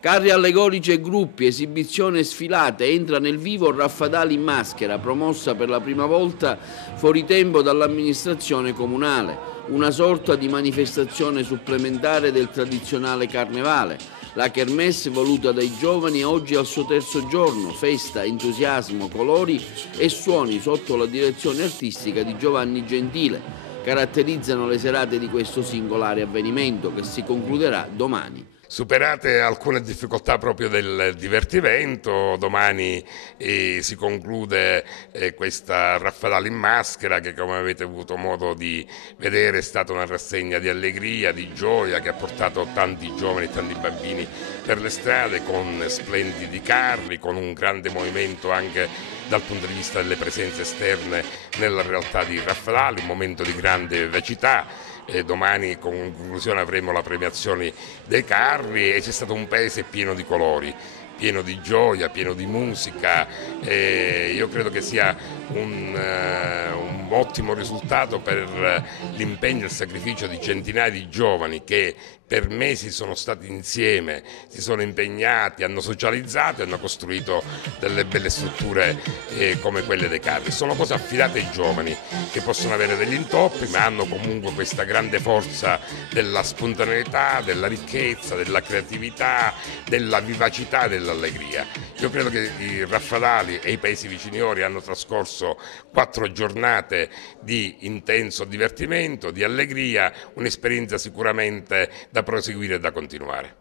Carri allegorici e gruppi, esibizione e sfilate, entra nel vivo Raffadali in maschera, promossa per la prima volta fuori tempo dall'amministrazione comunale, una sorta di manifestazione supplementare del tradizionale carnevale. La kermesse voluta dai giovani oggi al suo terzo giorno, festa, entusiasmo, colori e suoni sotto la direzione artistica di Giovanni Gentile caratterizzano le serate di questo singolare avvenimento che si concluderà domani. Superate alcune difficoltà proprio del divertimento, domani si conclude questa Raffadali in maschera che, come avete avuto modo di vedere, è stata una rassegna di allegria, di gioia che ha portato tanti giovani e tanti bambini per le strade con splendidi carri, con un grande movimento anche dal punto di vista delle presenze esterne nella realtà di Raffadali, un momento di grande vivacità. Domani con conclusione avremo la premiazione dei carri e c'è stato un paese pieno di colori, pieno di gioia, pieno di musica. Io credo che sia un ottimo risultato per l'impegno e il sacrificio di centinaia di giovani che per mesi sono stati insieme, si sono impegnati, hanno socializzato e hanno costruito delle belle strutture come quelle dei carri. Sono cose affidate ai giovani che possono avere degli intoppi, ma hanno comunque questa grande forza della spontaneità, della ricchezza, della creatività, della vivacità e dell'allegria. Io credo che i Raffadali e i paesi viciniori hanno trascorso 4 giornate di intenso divertimento, di allegria, un'esperienza sicuramente da proseguire e da continuare.